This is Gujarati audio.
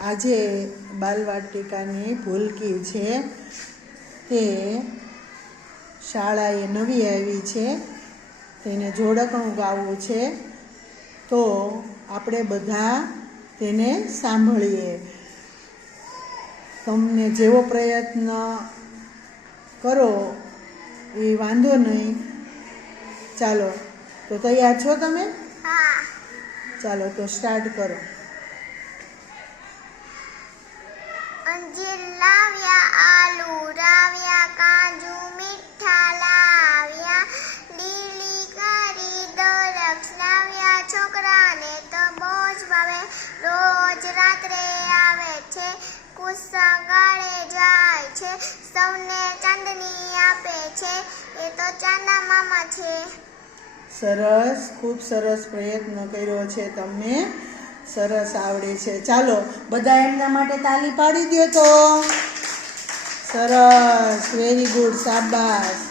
આજે બાલવાટિકાની ભૂલકી છે તે શાળાએ નવી આવી છે, તેને જોડકણું ગાવું છે, તો આપણે બધા તેને સાંભળીએ. તમને જેવો પ્રયત્ન કરો એ વાંધો નહીં. ચાલો, તો તૈયાર છો તમે? ચાલો તો સ્ટાર્ટ કરો. અંજીર લાવ્યા, આલુ રાવ્યા, કાજુ મીઠા લાવ્યા, લીલી કરી દરક્ષ લાવ્યા. છોકરાને તો બહુ જ ભાવે, રોજ રાત્રે આવે છે, કુસ્સા ગાળે જાય છે, સૌને ચાંદની આપે છે, એ તો ચાંદા મામા છે. સરસ, ખૂબ સરસ પ્રયત્ન કર્યો છે તમે, સરસ આવડે છે. ચાલો બધા એમના માટે તાલી પાડી દો તો. સરસ, વેરી ગુડ, શાબાશ.